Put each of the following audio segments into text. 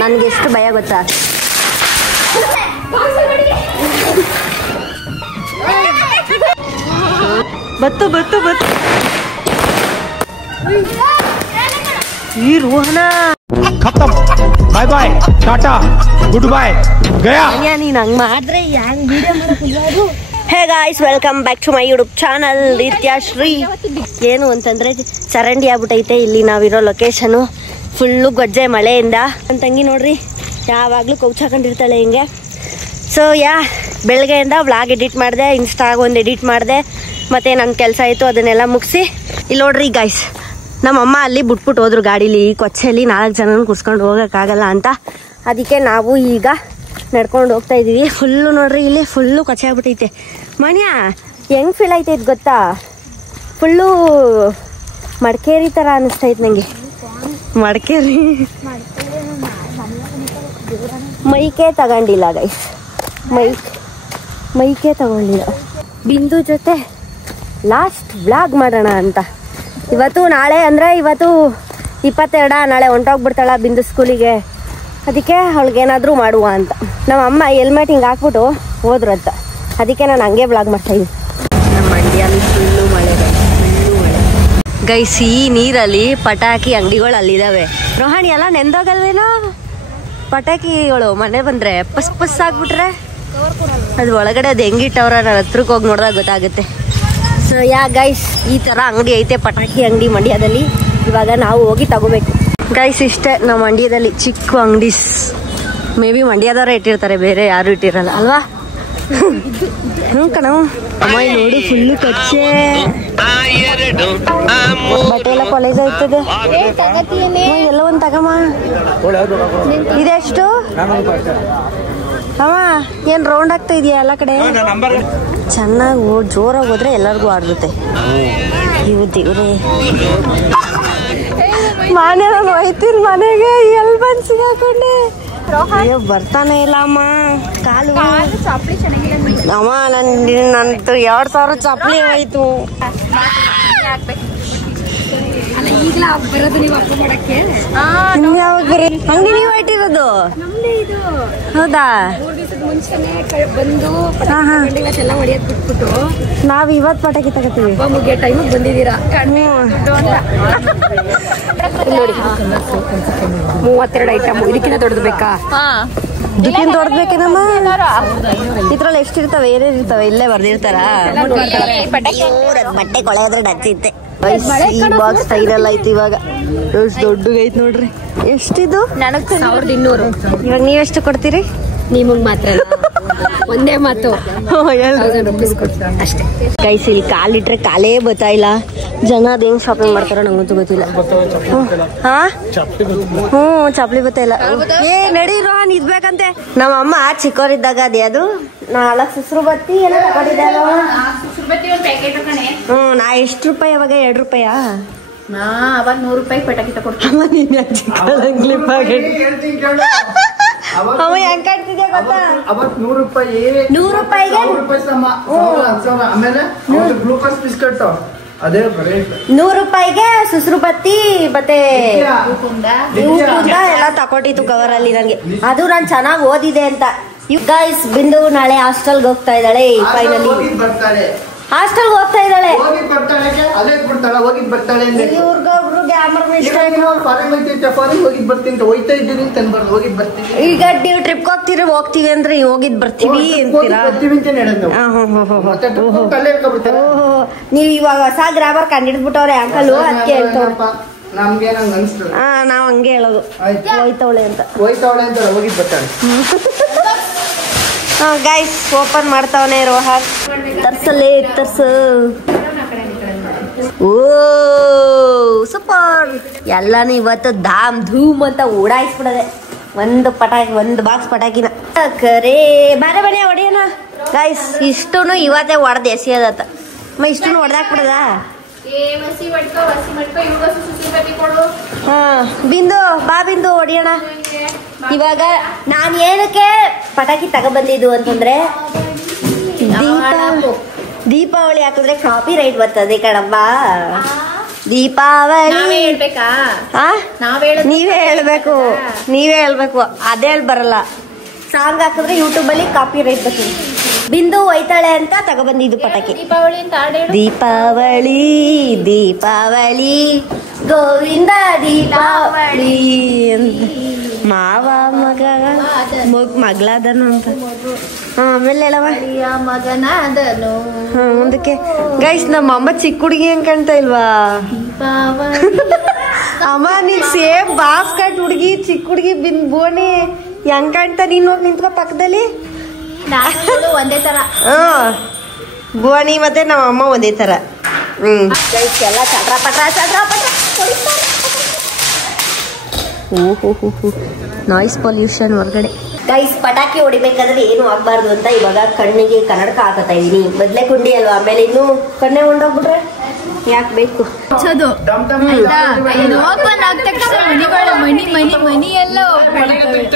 ನನ್ಗೆ ಎಷ್ಟು ಭಯ ಗೊತ್ತಾ. ಬತ್ತು ಬತ್ತು ಬತ್ತು ಈ ರೋಹನ ಖತಮ್. ಬಾಯ್ ಬಾಯ್ ಟಾಟಾ ಗುಡ್ ಬಾಯ್ ಗಯಾ. ನೀನ್ ಹಂಗ್ ಮಾಡಿದ್ರೆ ಯಾರು ವಿಡಿಯೋ ಮಾಡಬಹುದು. ಹೇ guys, welcome back to my YouTube channel Nithyashree. ಏನು ಅಂತಂದ್ರೆ ಚರಂಡಿ ಆಗ್ಬಿಟ್ಟೈತೆ ಇಲ್ಲಿ ನಾವಿರೋ ಲೊಕೇಶನು. ಫುಲ್ಲು ಗೊಜ್ಜೆ ಮಳೆಯಿಂದ. ನನ್ನ ತಂಗಿ ನೋಡ್ರಿ ಯಾವಾಗ್ಲೂ ಕೌಚ್ ಹಾಕೊಂಡಿರ್ತಾಳೆ ಹಿಂಗೆ. ಸೊ ಬೆಳಗ್ಗೆಯಿಂದ ವ್ಲಾಗ್ ಎಡಿಟ್ ಮಾಡಿದೆ, ಇನ್ಸ್ಟಾಗ ಒಂದು ಎಡಿಟ್ ಮಾಡಿದೆ, ಮತ್ತೆ ನನ್ನ ಕೆಲಸ ಆಯಿತು, ಅದನ್ನೆಲ್ಲ ಮುಗಿಸಿ ಇಲ್ಲಿ ನೋಡ್ರಿ ಗಾಯ್ಸ್, ನಮ್ಮಮ್ಮ ಅಲ್ಲಿ ಬಿಟ್ಬಿಟ್ಟು ಹೋದ್ರು ಗಾಡೀಲಿ. ಕೊಚ್ಚೆಯಲ್ಲಿ 4 ಜನನ ಕೂರ್ಸ್ಕೊಂಡು ಹೋಗೋಕ್ಕಾಗಲ್ಲ ಅಂತ, ಅದಕ್ಕೆ ನಾವು ಈಗ ನಡ್ಕೊಂಡು ಹೋಗ್ತಾ ಇದೀವಿ. ಫುಲ್ಲು ನೋಡ್ರಿ ಇಲ್ಲಿ ಫುಲ್ಲು ಕೊಚ್ಚೆ ಆಗ್ಬಿಟ್ಟೈತೆ. ಮನ್ಯ ಹೆಂಗ್ ಫೀಲ್ ಆಯ್ತೈತೆ ಗೊತ್ತಾ, ಫುಲ್ಲು ಮಡಿಕೇರಿ ಥರ ಅನ್ನಿಸ್ತೈತೆ ನನಗೆ. ಮಡಿಕೇರಿ ಮೈಕೆ ತಗೊಂಡಿಲ್ಲ ಗೈಸ್, ಮೈಕೆ ತಗೊಂಡಿಲ್ಲ. ಬಿಂದು ಜೊತೆ ಲಾಸ್ಟ್ ವ್ಲಾಗ್ ಮಾಡೋಣ ಅಂತ. ಇವತ್ತು ನಾಳೆ ಅಂದರೆ ಇವತ್ತು 22, ನಾಳೆ ಹೊಂಟೋಗ್ಬಿಡ್ತಾಳ ಬಿಂದು ಸ್ಕೂಲಿಗೆ. ಅದಕ್ಕೆ ಅವಳಿಗೇನಾದರೂ ಮಾಡುವ ಅಂತ. ನಮ್ಮ ಅಮ್ಮ ಹೆಲ್ಮೆಟ್ ಹಿಂಗೆ ಹಾಕ್ಬಿಟ್ಟು ಹೋದ್ರಂತ, ಅದಕ್ಕೆ ನಾನು ಹಂಗೆ ವ್ಲಾಗ್ ಮಾಡ್ತಾಯಿದ್ದೆ. ನಮ್ಮ ಮಂಡ್ಯಲ್ಲಿ ಫುಲ್ಲು ಮಳೆ ಗೈಸ್. ಈ ನೀರಲ್ಲಿ ಪಟಾಕಿ ಅಂಗಡಿಗಳು ಅಲ್ಲಿದ್ದಾವೆ. ರೋಹಿಣಿ ಎಲ್ಲ ನೆಂದೋಗಲ್ವೇನೋ ಪಟಾಕಿಗಳು. ಮನೆ ಬಂದರೆ ಪಸ್ ಆಗ್ಬಿಟ್ರೆ ಅದು ಒಳಗಡೆ ಅದು ಹೆಂಗಿಟ್ಟವ್ರ, ನಾನು ಹತ್ರಕ್ಕೆ ಹೋಗಿ ನೋಡಿದಾಗ ಗೊತ್ತಾಗುತ್ತೆ. ಸೊ ಗೈಸ್, ಈ ಥರ ಅಂಗಡಿ ಐತೆ, ಪಟಾಕಿ ಅಂಗಡಿ ಮಂಡ್ಯದಲ್ಲಿ. ಇವಾಗ ನಾವು ಹೋಗಿ ತಗೋಬೇಕು ಗೈಸ್. ಇಷ್ಟೇ ನಮ್ಮ ಮಂಡ್ಯದಲ್ಲಿ ಚಿಕ್ಕ ಅಂಗಡೀಸ್. ಮೇ ಬಿ ಮಂಡ್ಯದವರೇ ಇಟ್ಟಿರ್ತಾರೆ, ಬೇರೆ ಯಾರು ಇಟ್ಟಿರಲ್ಲ ಅಲ್ವಾ. ಕಣ ಅಮ್ಮ ನೋಡಿ ಫುಲ್ಲು ಕಚ್ಚೆ ಬಟ್ಟೆ ಎಲ್ಲ ಕಾಲೇಜ್ ಆಯ್ತದೆ. ಎಲ್ಲ ಒಂದು ತಗಮ್ಮ. ಇದೆಷ್ಟು ಅಮ್ಮ? ಏನ್ ರೌಂಡ್ ಆಗ್ತಾ ಇದೆಯಾ ಎಲ್ಲ ಕಡೆ? ಚೆನ್ನಾಗಿ ಜೋರಾಗಿ ಹೋದ್ರೆ ಎಲ್ಲರಿಗೂ ಆಡುತ್ತೆ. ದೇವ್ರೆ ಮನೆ ನಾನು ಹೋಯ್ತೀನಿ ಮನೆಗೆ, ಎಲ್ಲಿ ಬಂದು ಸಿಗಾಕೊಂಡೆ. ಅಯ್ಯೋ ಬರ್ತಾನೆ ಇಲ್ಲ ಅಮ್ಮ. ಕಾಲು ಅಮ್ಮ ನಂದು 2000 ಚಪ್ಪಲಿ ಆಯ್ತು. ಅಂಗಡಿ ನೀವು ಇಟ್ಟಿರೋದು? ಹೌದಾ? ನಾವ್ ಇವತ್ ಪಟಾಕಿ ತಗೋತೀವಿ. 32 ಐಟಮ್. ಇದಕ್ಕಿಂತ ದೊಡ್ಡದು ಬೇಕಾ? ಇದಕ್ಕಿಂತ ದೊಡ್ಡಬೇಕೇನಮ್ಮ? ಇದ್ರಲ್ಲಿ ಎಷ್ಟಿರ್ತವೆ, ಏನೇನು ಇರ್ತವೆ ಇಲ್ಲೇ ಬರ್ದಿರ್ತಾರ. ಬಟ್ಟೆ ಕೊಳೆಯಾದ್ರೆ ಡಚ್ಚಿತ್ತೆ. ಈ ಬಾಕ್ಸ್ ಟೈರಲ್ಲ ಐತಿ ಇವಾಗ. ಎಷ್ಟು ದೊಡ್ಡಗೈತ್ ನೋಡ್ರಿ. ಎಷ್ಟಿದು? 1200. ಇವಾಗ ನೀವೆಷ್ಟು ಕೊಡ್ತೀರಿ? ನಿಮಗ್ ಮಾತ್ರ ಒಂದೇ ಮಾತು, ಅಷ್ಟೇ. ಗೈಸ್ ಇಲ್ಲಿ ಕಾಲಿಟ್ರೆ ಕಾಲೇ ಬರ್ತಾ ಇಲ್ಲ. ಜನ ಅದೇನ್ ಶಾಪಿಂಗ್ ಮಾಡ್ತಾರೋ ನಂಗಂತೂ ಗೊತ್ತಿಲ್ಲ. ಚಪ್ಲಿ ಬರ್ತಾ ಇಲ್ಲ. ನಡಿ ರೋಹನ್ ಇದ್ಬೇಕಂತೆ. ನಮ್ಮ ಅಮ್ಮ ಚಿಕ್ಕವರಿದ್ದಾಗ ಅದು 4 ಸುಸ್ರು ಬತ್ತಿ ಏನೋ ತಗೊಂಡಿದ್ದಾರ. ನಾ ಎಷ್ಟು ರೂಪಾಯಿ ಅವಾಗ? 2 ರೂಪಾಯಾ? ಅವಾಗ 100 ರೂಪಾಯಿ ಪಟಾಕಿ ತಗೊಡ್ತೀನಿ. ಅವ ಹೆಂಗ್ ಕಾಡ್ತಿದ್ಯಾ ಗೊತ್ತಾ? 100 ರೂಪಾಯಿ 100 ರೂಪಾಯಿಗೆ ಆಮೇಲೆ ಗ್ಲೂಕೋಸ್ ಬಿಸ್ಕೆಟ್ ಅದೇ 100 ರೂಪಾಯಿಗೆ ಸುಸ್ರು ಬತ್ತಿ ಮತ್ತೆ ಎಲ್ಲ ತಕೊಟ್ಟಿತ್ತು ಕವರ್ ಅಲ್ಲಿ ನನಗೆ. ಅದು ನಾನು ಚೆನ್ನಾಗಿ ಓದಿದೆ ಅಂತ. ಗೈಸ್, ಬಿಂದು ನಾಳೆ ಹಾಸ್ಟೆಲ್ಗೆ ಹೋಗ್ತಾ ಇದ್ದಾಳೆ. ಫೈನಲಿ ಹಾಸ್ಟೆಲ್ಗೆ ಹೋಗ್ತಾ ಇದ್ದಾಳೆ. ಈಗ ನೀವು ಟ್ರಿಪ್ ಹೋಗ್ತೀವಿ ಅಂದ್ರೆ ಹೋಗಿದ್ ಬರ್ತೀವಿ ಅಂತೀರಾ? ನೀವ್ ಇವಾಗ ಹೊಸ ಗ್ರಾಮರ್ ಕಂಡಿಡ್ಬಿಟ್ಟವ್ರೆ ಅಂಕಲ್, ಅದಕ್ಕೆ ಹೇಳ್ತವ್ರೆ. ನಾವ್ ಹಂಗೆ ಹೇಳೋದು, ಹೋಯ್ತವಳೆ ಅಂತ. ಹೋಗಿದ್ ಬರ್ತಾಳೆ. ಗೈಸ್ ಓಪನ್ ಮಾಡ್ತಾವನೆ ರೋಹನ್. ತರ್ಸು. Oh super. ಎಲ್ಲಾನು ಇವತ್ತು ಧಾಮ್ ಧೂಮ್ ಅಂತ ಓಡಾಯಿಸ್ಬಿಡದೆ. ಒಂದು ಬಾಕ್ಸ್ ಪಟಾಕಿನ ಕರೇ ಬಾರೆ ಬನ್ನಿ ಹೊಡೆಯೋಣ. ಗೈಸ್ ಇಷ್ಟು ಇವತ್ತೇ ಹೊಡೆದು ಎಸೆಯೋದತ್ತ. ಇಷ್ಟು ಹೊಡೆದಾಕ್ಬಿಡದ. ಬಿಂದು ಬಾ ಬಿಂದು ಹೊಡಿಯೋಣ. ಇವಾಗ ನಾನು ಏನಕ್ಕೆ ಪಟಾಕಿ ತಗೊಬಂದಿದ್ದು ಅಂತಂದ್ರೆ, ದೀಪಾವಳಿ ಹಾಕಿದ್ರೆ ಕಾಪಿ ರೈಟ್ ಬರ್ತದೆ ಕಣಮ್ಮ. ದೀಪಾವಳಿ ಹೇಳ್ಬೇಕಾ? ನೀವೇ ಹೇಳ್ಬೇಕು ಅದೇ ಬರಲ್ಲ. ಸಾಂಗ್ ಹಾಕಿದ್ರೆ ಯೂಟ್ಯೂಬ್ ಅಲ್ಲಿ ಕಾಪಿ ರೈಟ್ ಬರ್ತೀವಿ. ಬಿಂದು ಒಯ್ತಾಳೆ ಅಂತ ತಗೊಬಂದಿದ್ದು ಪಟಾಕಿ. ದೀಪಾವಳಿ ಅಂತ ಹಾಡು ದೀಪಾವಳಿ ದೀಪಾವಳಿ ಗೋವಿಂದ ದೀಪಾವಳಿ ಮಾವ ಮಗಳದನು ಅಂತ. ಆಮೇಲೆ ಹೇಳವ ಮಗನಾದನು. ಮುಂದಕ್ಕೆ ಗೈಸ್ ನಮ್ಮ ಅಮ್ಮ ಚಿಕ್ಕ ಹುಡುಗಿ ಹೆಂಗ್ ಕಾಣ್ತಾ ಇಲ್ವಾ? ಅಮ್ಮ ನೀನ್ ಸೇಮ್ ಬಾಸ್ಕಟ್ ಹುಡುಗಿ ಚಿಕ್ಕ ಹುಡುಗಿ ಬೋಣಿ ಹೆಂಗ್ ಕಾಣ್ತಾ? ನೀನ್ ಹೋಗಿ ನಿಂತ್ಕೋ ಪಕ್ಕದಲ್ಲಿ. ಒಂದೇ ತರ ಬೋಣಿ ಮತ್ತೆ ನಮ್ಮ ಅಮ್ಮ ಒಂದೇ ತರ. ಗೈಸ್ ಎಲ್ಲ ಚಟ್ರ ಪಟ್ರ ನಾಯ್ಸ್ ಪೊಲ್ಯೂಷನ್ ಹೊರಗಡೆ. ಗೈಸ್ ಪಟಾಕಿ ಹೊಡಿಬೇಕಾದ್ರೆ ಏನು ಆಗ್ಬಾರ್ದು ಅಂತ ಇವಾಗ ಕಣ್ಣಿಗೆ ಕನ್ನಡಕ ಹಾಕತಾ ಇದೀನಿ. ಮೊದ್ಲೇ ಕುಂಡಿ ಅಲ್ವಾ, ಆಮೇಲೆ ಇನ್ನು ಕಣ್ಣೆ ಹೊಂಡೋಗ್ಬಿಟ್ರೆ ಯಾಕೆ ಬೇಕು?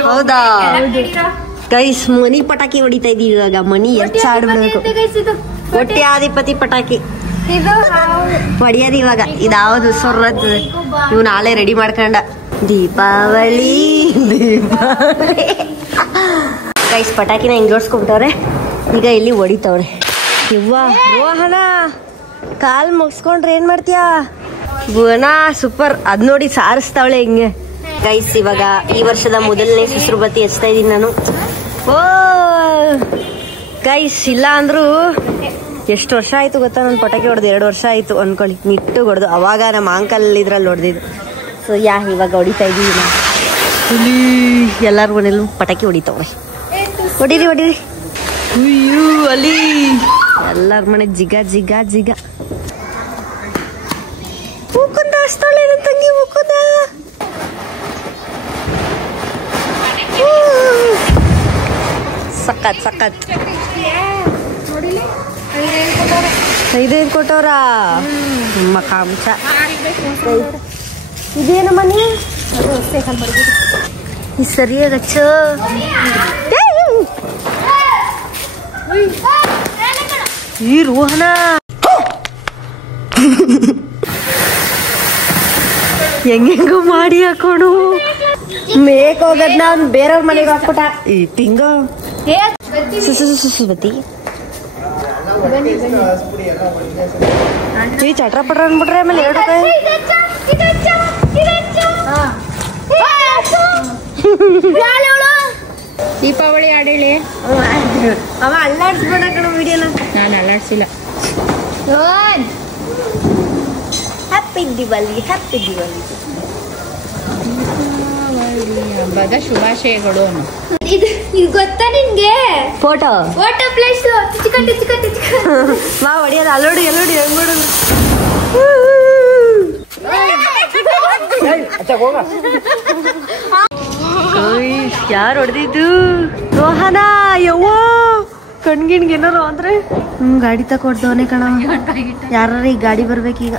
ಹೌದಾ ಗೈಸ್, ಮನಿ ಪಟಾಕಿ ಹೊಡಿತಾ ಇದೀವಿ ಇವಾಗ. ಮನಿ ಹೆಚ್ಚಾಡ್ಬಿಡ್ಬೇಕು. ಕೋಟ್ಯಾಧಿಪತಿ ಪಟಾಕಿ ಹೊಡಿಯೋದು ಇವಾಗ. ಇದಾವುದು ಸೊರ್ರದ್ ಇವ್ ನಾಳೆ ರೆಡಿ ಮಾಡ್ಕೊಂಡ. ದೀಪಾವಳಿ ದೀಪಾವಳಿ ಗೈಸ್ ಪಟಾಕಿನ ಹಿಂಗ್ ಜೋಡ್ಸ್ಕೊಂಬಿಟ್ಟವ್ರೆ. ಈಗ ಇಲ್ಲಿ ಹೊಡಿತವ್ರೆ. ಇವ್ವ ರೋಹನ ಕಾಲ್ ಮುಗಿಸ್ಕೊಂಡ್ರೆ ಏನ್ ಮಾಡ್ತೀಯಾ? ಭುವನ ಸೂಪರ್. ಅದ್ ನೋಡಿ ಸಾರಿಸ್ತಾವಳೆ ಹಿಂಗೆ. ಗೈಸ್ ಇವಾಗ ಈ ವರ್ಷದ ಮೊದಲನೇ ಸುಸ್ರು ಬತ್ತಿ ಹಚ್ತಾ ಇದೀನಿ ನಾನು. ಓ ಗೈಸ್, ಇಲ್ಲ ಅಂದ್ರು ಎಷ್ಟು ವರ್ಷ ಆಯ್ತು ಗೊತ್ತಾ ನಾನು ಪಟಾಕಿ ಹೊಡೆದು? 2 ವರ್ಷ ಆಯ್ತು ಅನ್ಕೊಳ್ಳಿ. ನಿಟ್ಟು ಹೊಡೆದು ಅವಾಗ ನಮ್ಮ ಅಂಕಲ್ ಇದ್ರಲ್ಲಿ ಹೊಡೆದಿದ್ದು. ಸೊ ಇವಾಗ ಹೊಡಿತಾ ಇದೀವಿ ನಾವು. ಎಲ್ಲಾರು ಮನೇಲೂ ಪಟಾಕಿ ಹೊಡಿತಾವ್ರೆ. ಹೊಡೀರಿ ಹೊಡೀರಿ. ಅಯ್ಯೋ ಅಲ್ಲಿ ಎಲ್ಲಾರ ಮನೆ ಜಿಗ ಜಿಗ ಜಿಗ. ಮುಕುಂದ ಅಷ್ಟೊಳ್ಳೆ ತಂಗಿ ಮುಕುಂದ. ಸಖತ್ ಸಖತ್. 5 ಕೊಟ್ಟವ್ರ ನಿಮ್ಮ ಕಾಂಶ. ಇದೇನು ಮನೆ ಸರಿಯಾಗಿ ಹಚ್ಚ. ಈ ರೋಹನ ಹೆಂಗೆಂಗೋ ಮಾಡಿ ಹಾಕೋಣ. ಮೇಕ್ ಹೋಗದ್ ನಾನ್ ಬೇರೆಯವ್ರ ಮನೆಗೆ ಹಾಕ್ಬಿಟ್ಟ. ಈ ತಿಂಗ ಸುಸುಬತ್ತಿ ಈ ಚಟ್ರ ಪಟ್ರ ಅಂದ್ಬಿಟ್ರೆ ಆಮೇಲೆ 2 ರೂಪಾಯಿ. ದೀಪಾವಳಿ ಹಾಡೇಳಿ. ಅವ ಅಲ್ಲಾಡ್ಸ್ಬೇಡ ಕಣ ವಿಡಿಯೋನ. ನಾನು ಅಲ್ಲಾಡ್ಸಿಲ್ಲ. Happy Diwali happy Diwali. ಹಬ್ಬದ ಶುಭಾಶಯಗಳು. ಇದು ಗೊತ್ತಾ ನಿನ್ಗೆ? ಫೋಟೋ ಪ್ಲೇಸ್ ಮಾ ಹೊಡಿಯೋದು. ಅಲ್ಲೋಡಿ ಎಲ್ಲೋಡಿ ಹೆಂಗ್ ಮಾಡೋದು? ಯಾರು ಹೊಡೆದಿದ್ದು? ರೋಹನ ಯವ್ವ ಕಣ್ಗಿನ್ಗೆ ಏನಾರು ಅಂದ್ರೆ ಗಾಡಿ ತಕೊಡ್ದವನೇ ಕಣ. ಯಾರ ಈ ಗಾಡಿ ಬರ್ಬೇಕೀಗ.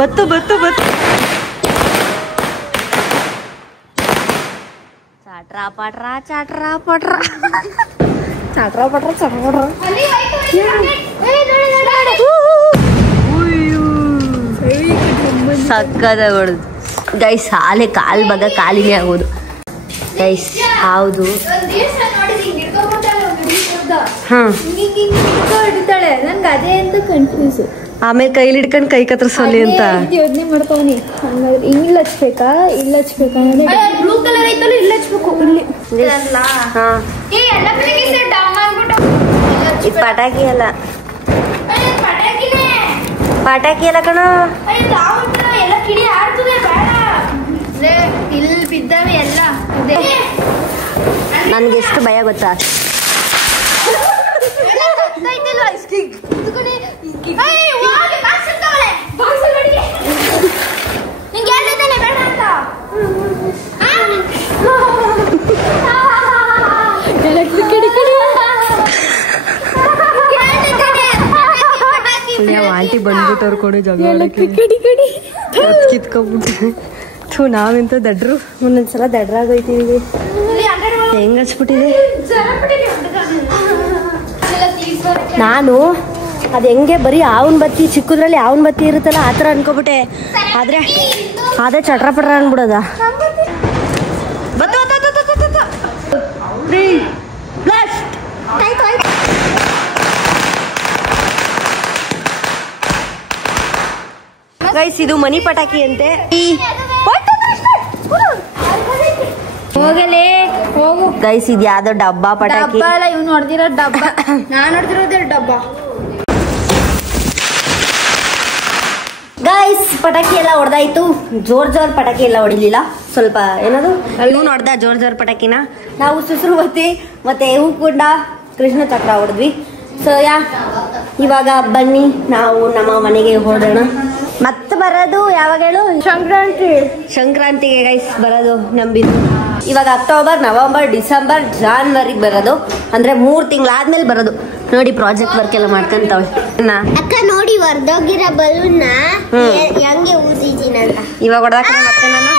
ಬತ್ತು ಬತ್ತು ಬತ್ತು. ಚಾಟ್ರಾ ಪಾಟ್ರ ಚಾಟ್ರಾ ಪಟ್ರ ಚಾಟ್ರಾ ಪಟ್ರ ಚಾಟ್ರಾ ಪಟ್ರ. ಸಕ್ಕದ ಹೊಡೆದು ಗೈಸ್. ಹಾಲೆ ಕಾಲ್ ಬಗ ಕಾಲಿನೇ ಆಗೋದು ಗೈಸ್. ಹೌದು ಹಿಡಿತಾಳೆ. ನನ್ಗೆ ಅದೇ ಅಂತ ಕನ್ಫ್ಯೂಸ್. ಆಮೇಲೆ ಕೈಲಿ ಹಿಡ್ಕೊಂಡು ಕೈ ಕತ್ತರಿಸೋಲಿ ಅಂತ ಯೋಚನೆ ಮಾಡ್ತಾವನಿ. ಹಂಗಾದ್ರೆ ಇಲ್ಲಿ ಹಚ್ಬೇಕಾ ಇಲ್ಲಿ ಹಚ್ಬೇಕಾ? ಬ್ಲೂ ಕಲರ್ ಐತಲ್ಲ ಇಲ್ಲಿ ಹಚ್ಬೇಕು. ಇಲ್ಲಿ ಇದು ಪಟಾಕಿ ಅಲ್ಲ, ಪಟಾಕಿ ಅಲ್ಲ ಕಣ. ಎಲ್ಲ ಕಿಡಿ ಆಡ್ತದೆ. ಬೇಡ ಇಲ್ಲಿ ಬಿದ್ದಾವೆ ಎಲ್ಲ. ನನ್ಗೆ ಎಷ್ಟು ಭಯ ಗೊತ್ತಾ? ಆಂಟಿ ಬಂದ್ಬಿಟ್ಟವ್ರು ಕೊಡು ಜಗಳ ಕಿತ್ಕೊಬಿಟ್ಟು. ನಾವೆಂತ ದಡ್ರು. ಒಂದೊಂದ್ಸಲ ದಡ್ರಾಗೋಯ್ತೀವಿ. ಹೆಂಗ್ ಹಚ್ಬಿಟ್ಟಿದೆ. ನಾನು ಅದು ಹೆಂಗೆ ಬರೀ ಆವನ್ ಬತ್ತಿ ಚಿಕ್ಕದ್ರಲ್ಲಿ ಆವನ್ ಬತ್ತಿ ಇರುತ್ತಲ್ಲ ಆ ಥರ ಅನ್ಕೋಬಿಟ್ಟೆ. ಆದ್ರೆ ಅದೇ ಚಟ್ರ ಪಟ್ರ ಅನ್ಬಿಡೋದ. ಗೈಸ್ ಇದು ಮನಿ ಪಟಾಕಿ ಅಂತೆ. ಹೋಗಲೇ ಹೋಗು ಗೈಸ್ ಇದು ಯಾವ್ದೋ ಡಬ್ಬ ಪಟಾಕಿ. ಡಬ್ಬ ಅಲ್ಲ, ಇವ್ ನೋಡ್ದಿರೋ ಡಬ್ಬ. ನಾನ್ ನೋಡ್ದಿರೋದೇ ಡಬ್ಬ. ಗೈಸ್ ಪಟಾಕಿ ಎಲ್ಲ ಹೊಡೆದಾಯ್ತು. ಜೋರ್ ಪಟಾಕಿ ಎಲ್ಲ ಹೊಡಿಲಿಲ್ಲ, ಸ್ವಲ್ಪ ಏನದು ಇವ್ನು ಹೊಡೆದ ಜೋರ್ ಪಟಾಕಿನ. ನಾವು ಸುಸ್ರು ಬತ್ತಿ ಮತ್ತೆ ಹೂಕುಂಡ ಕೃಷ್ಣ ಚಕ್ರ ಹೊಡೆದ್ವಿ. ಸೊ ಇವಾಗ ಬನ್ನಿ ನಾವು ನಮ್ಮ ಮನೆಗೆ ಹೊರಡೋಣ. ಮತ್ತೆ ಬರೋದು ಯಾವಾಗ ಹೇಳು? ಸಂಕ್ರಾಂತಿಗೆ ಗೈಸ್ ಬರೋದು ನಂಬಿದ್ದು. ಇವಾಗ ಅಕ್ಟೋಬರ್, ನವೆಂಬರ್, ಡಿಸೆಂಬರ್, ಜಾನ್ವರಿಗೆ ಬರೋದು. ಅಂದ್ರೆ 3 ತಿಂಗಳಾದ್ಮೇಲೆ ಬರೋದು. ನೋಡಿ ಪ್ರಾಜೆಕ್ಟ್ ವರ್ಕ್ ಎಲ್ಲ ಮಾಡ್ಕೊಂತಾವೆ. ಅಕ್ಕ ನೋಡಿ ಹೊರದೋಗಿರೋ ಬಲೂನ್ನ ಹೆಂಗೆ ಊದಿದ್ದೀನಿ ಅಂತ. ಇವಾಗ ಹೊಡೆದಾಕ ಮತ್ತೆ ನಾನು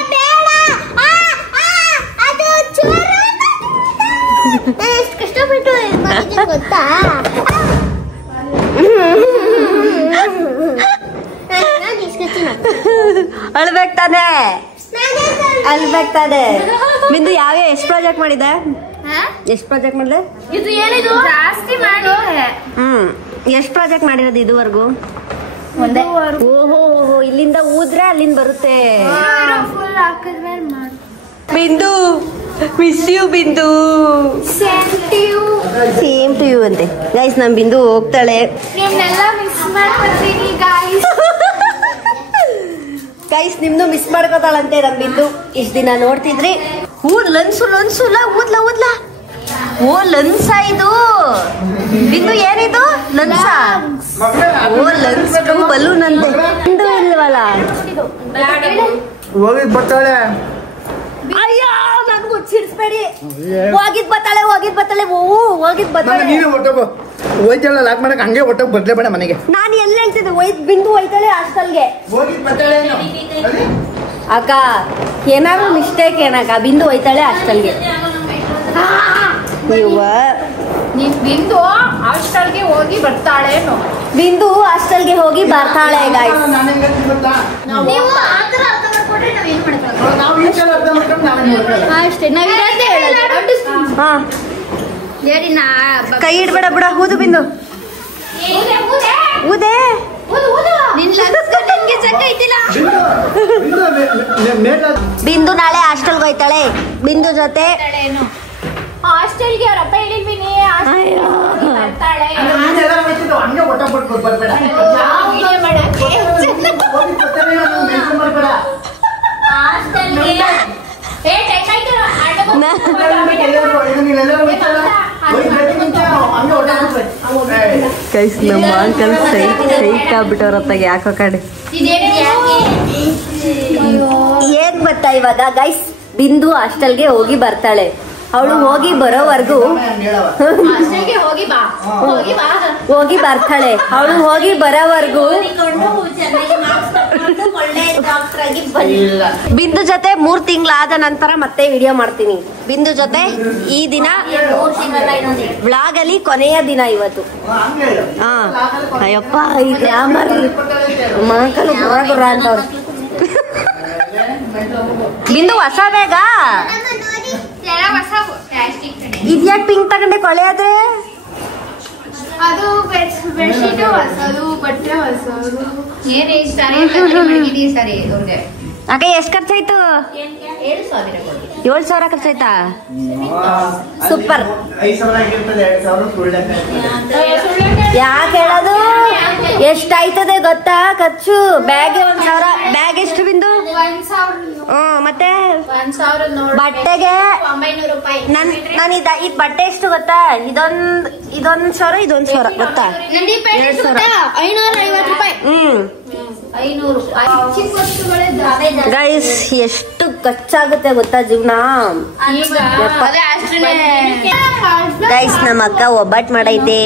ಎಷ್ಟು ಕಷ್ಟಪಟ್ಟು ಮಾಡಿದ್ದೀನಿ ಗೊತ್ತಾ? ಅಳ್ಬೇಕು ತಾನೆ. ಬಿಂದು ಯಾವ್ಯಾವ ಎಷ್ಟು ಪ್ರಾಜೆಕ್ಟ್ ಮಾಡಿದೆ? ಎಷ್ಟು ಪ್ರಾಜೆಕ್ಟ್ ಮಾಡಿದೆ? ಇದು ಏನಿದು ಜಾಸ್ತಿ ಮಾಡಿ. ಎಷ್ಟು ಪ್ರಾಜೆಕ್ಟ್ ಮಾಡಿರೋದು ಇದುವರೆಗೂ? ಓಹೋ ಇಲ್ಲಿಂದ ಊದ್ರೆ ಅಲ್ಲಿಂದ ಬರುತ್ತೆ. ಫುಲ್ ಹಾಕಿದ್ಮೇಲೆ ಮಾಡಿ. ಬಿಂದು ಮಿಸ್ ಯು ಬಿಂದು. ಸೇಮ್ ಟು ಯು ಅಂತೆ. ಗೈಸ್ ನಮ್ ಬಿಂದು ಹೋಗ್ತಾಳೆ. ನಿಮ್ನೆಲ್ಲ ಮಿಸ್ ಮಾಡ್ಕೊತೀನಿ ಗಾಯ್ಸ್. ಗೈಸ್ ನಿಮ್ದು ಮಿಸ್ ಮಾಡ್ಕೋತಾಳಂತೆ ನಮ್ ಬಿಂದು. ಇಷ್ಟ ದಿನ ನೋಡ್ತಿದ್ರಿ. ಲನ್ಸು ಊದ್ಲಾ. ಓ ಲನ್ಸ ಇದು ಬಿಂದು. ಏನಿದು ಲನ್ಸ? ಓ ಲನ್ಸ್ ಟು ಬಲೂನ್ ಅಂತೆ. ಬಿಂದು ಇಲ್ವಲ್ಲ? ಹೋಗಿ ಬರ್ತಾಳೆ. ಅಯ್ಯೋ ನನ್ಗೂ ಚಿರ್ಸ್ಬೇಡಿ. ಹೋಗಿದ್ ಬರ್ತಾಳೆ. ನೀನು ಹೊಟ್ಟೋಗು. ಹೋಯ್ತಾಳ ಲಾಕ್ ಮಾಡಕ್ ಹಂಗೆ ಹೊಟ್ಟೋಗ್ ಬರ್ಲೇ ಬೇಡ ಮನೆಗೆ. ನಾನು ಎಲ್ಲ ಹೇಳ್ತಿದ್ದೆ ಬಿಂದು ಹೋಯ್ತಾಳೆ ಹಾಸ್ಟೆಲ್ಗೆ. ಹೋಗಿದ್ ಬರ್ತಾಳೆ ಅಕ್ಕ ಏನಾದ್ರು ಮಿಸ್ಟೇಕ್ ಏನಕ್ಕ? ಬಿಂದು ಹೋಯ್ತಾಳೆ ಹಾಸ್ಟೆಲ್ಗೆ. ನೀನ್ ಬಿಂದು ಹಾಸ್ಟೆಲ್ಗೆ ಹೋಗಿ ಬರ್ತಾಳೆ. ಬಿಂದು ಹಾಸ್ಟೆಲ್ಗೆ ಹೋಗಿ ಬರ್ತಾಳೆ ಗಾಯ್ಸ್. ನೀವು ಆ ಥರ ಅರ್ಥ ಮಾಡ್ಕೊಂಡ್ರೆ ನಾವೇನು ಮಾಡ್ಕೊಳ್ಳೋದು? ನಾವು ಈ ಸಲ ಅರ್ಥ ಮಾಡ್ಕೊಂಡು ನಾವೇನ್ ಮಾಡ್ಕೊಳ್ಳೋದು? ಅಷ್ಟೇ ನಾವಿರೋದೇ ಹೇಳೋದು. ಹಾ ಹೇಳಿ ನಾ ಕೈ ಇಡ್ಬೇಡ ಬಿಡ. ಊದು ಬಿಂದು ಊದೆ. ನಿನ್ ಲಕ್ಸ್ ನಿನ್ಗೆ ಸೆಟ್ ಐತಿಲ್ಲ. ಬಿಂದು ನಾಳೆ ಹಾಸ್ಟೆಲ್ಗೆ ಹೋಯ್ತಾಳೆ. ಬಿಂದು ಜೊತೆ ಹಾಸ್ಟೆಲ್ಗೆ ಅವ್ರ ಅಪ್ಪ ಹೇಳಿಲ್ವಿನಿ ಬರ್ತಾಳೆ. ಹಂಗೆ ಹೊಟ್ಟೋಗ್ ಬಿಟ್ಟು ಬರ್ಬೇಡ. ವಿಡಿಯೋ ಮಾಡಕ್ಕೆ ಗೈಸ್ ನಮ್ಮ ಅಂಕಲ್ ಸೈಕ್ ಆಗ್ಬಿಟ್ಟವ್ರತ್ತಾಗ ಯಾಕೋ ಕಡೆ. ಏನ್ ಗೊತ್ತಾ ಇವಾಗ ಗೈಸ್, ಬಿಂದು ಹಾಸ್ಟೆಲ್ಗೆ ಹೋಗಿ ಬರ್ತಾಳೆ. ಅವಳು ಹೋಗಿ ಬರೋವರೆಗೂ ಹೋಗಿ ಬರ್ತಾಳೆ. ಅವಳು ಹೋಗಿ ಬರೋವರೆಗೂ ಬಿಂದು ಜೊತೆ 3 ತಿಂಗಳಾದ ನಂತರ ಮತ್ತೆ ವಿಡಿಯೋ ಮಾಡ್ತೀನಿ. ಬಿಂದು ಜೊತೆ ಈ ದಿನ ವ್ಲಾಗ್ ಅಲ್ಲಿ ಕೊನೆಯ ದಿನ ಇವತ್ತು. ಹಾ ಅಯ್ಯಪ್ಪ ಈ ಗ್ರಾಮರ್ ಮಕ್ಕಳು ಗುರ ಅಂತವ್ರು. ಬಿಂದು ಹೊಸ ಬೇಗ ಇದ್ಯಾಕೆ ಪಿಂಕ್ ತಗೊಂಡೆ ಕೊಳೆ ಆದ್ರೆ? ಅದು ಬೆಡ್ಶೀಟ್ ಹೊಸದು, ಬಟ್ಟೆ ಹೊಸದು. ಏನೇ ಸರಿ ಸರಿ ಅವ್ರಿಗೆ ಅಕ್ಕ ಎಷ್ಟು ಖರ್ಚಾಯ್ತು? 7,000 ಖರ್ಚಾಯ್ತಾ? ಸೂಪರ್. ಯಾಕೆ ಹೇಳೋದು? ಎಷ್ಟಾಯ್ತದೆ ಗೊತ್ತಾ ಖರ್ಚು? ಬ್ಯಾಗ್ 1,000. ಬ್ಯಾಗ್ ಎಷ್ಟು ಬಿಂದು? 1,000. ಮತ್ತೆ 1,000 ಬಟ್ಟೆಗೆ 900 ರೂಪಾಯಿ. ನಾನು ಇದ್ ಬಟ್ಟೆ ಎಷ್ಟು ಗೊತ್ತಾ? ಇದೊಂದ್ 1,000 ಇದೊಂದ್ 1,000 ಗೊತ್ತಾ? 550 ರೂಪಾಯಿ. 500. ಚಿಕ್ಕ ವಸ್ತುಗಳೇ ಗೈಸ್ ಎಷ್ಟು ಖರ್ಚಾಗುತ್ತೆ ಗೊತ್ತಾ ಜೀವನ? ಗೈಸ್ ನಮ್ಮ ಅಕ್ಕ ಒಬ್ಬಟ್ಟು ಮಾಡೈತೆ.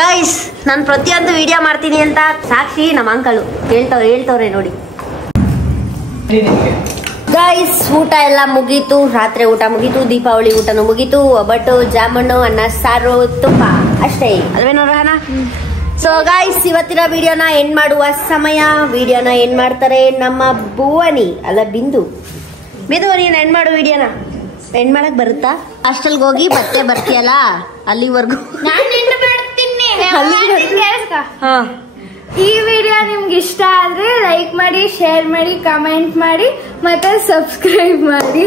ಗೈಸ್ ನಾನು ಪ್ರತಿಯೊಂದು ವಿಡಿಯೋ ಮಾಡ್ತೀನಿ ಅಂತ ಸಾಕ್ಷಿ ನಮ್ಮ ಅಂಕಲು ಹೇಳ್ತವ್ರೆ ನೋಡಿ. ಗೈಸ್ ಊಟ ಎಲ್ಲ ಮುಗೀತು, ರಾತ್ರಿ ಊಟ ಮುಗೀತು, ದೀಪಾವಳಿ ಊಟನೂ ಮುಗೀತು. ಒಬ್ಬಟ್ಟು, ಜಾಮೂನು, ಅನ್ನ ಸಾರು, ತುಪ್ಪ ಅಷ್ಟೇ ಅಲ್ವೇನೋ ರೋಹನ? ಸೊ ಗೈಸ್ ಇವತ್ತಿನ ವಿಡಿಯೋನ ಎಂಡ್ ಮಾಡುವ ಸಮಯ. ವಿಡಿಯೋನ ಎಂಡ್ ಮಾಡ್ತಾರೆ ನಮ್ಮ ಭುವನಿ, ಅಲ್ಲ ಬಿಂದು. ನೀನ್ ಎಂಡ್ ಮಾಡು ವಿಡಿಯೋನ. ಎಂಡ್ ಮಾಡಕ್ ಬರುತ್ತಾ? ಹಾಸ್ಟೆಲ್ಗೆ ಹೋಗಿ ಮತ್ತೆ ಬರ್ತೀಯಲ್ಲ ಅಲ್ಲಿವರೆಗೂ. ಹಾ, ಈ ವಿಡಿಯೋ ನಿಮ್ಗೆ ಇಷ್ಟ ಆದ್ರೆ ಲೈಕ್ ಮಾಡಿ, ಶೇರ್ ಮಾಡಿ, ಕಮೆಂಟ್ ಮಾಡಿ, ಮತ್ತೆ ಸಬ್ಸ್ಕ್ರೈಬ್ ಮಾಡಿ.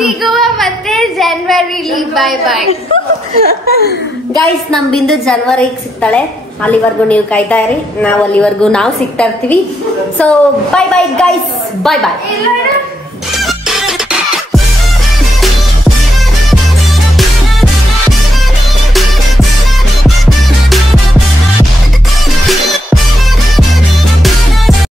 ಸಿಗುವ ಮತ್ತೆ ಜನವರಿಲಿ. ಬಾಯ್ ಬಾಯ್ ಗೈಸ್. ನಮ್ ಬಿಂದು ಜನವರಿಗೆ ಸಿಗ್ತಾಳೆ, ಅಲ್ಲಿವರೆಗೂ ನೀವು ಕಾಯ್ತಾ ಇರಿ. ನಾವು ಅಲ್ಲಿವರೆಗೂ ನಾವು ಸಿಗ್ತಾ ಇರ್ತೀವಿ. ಸೊ ಬಾಯ್ ಬಾಯ್ ಗೈಸ್, ಬಾಯ್ ಬಾಯ್.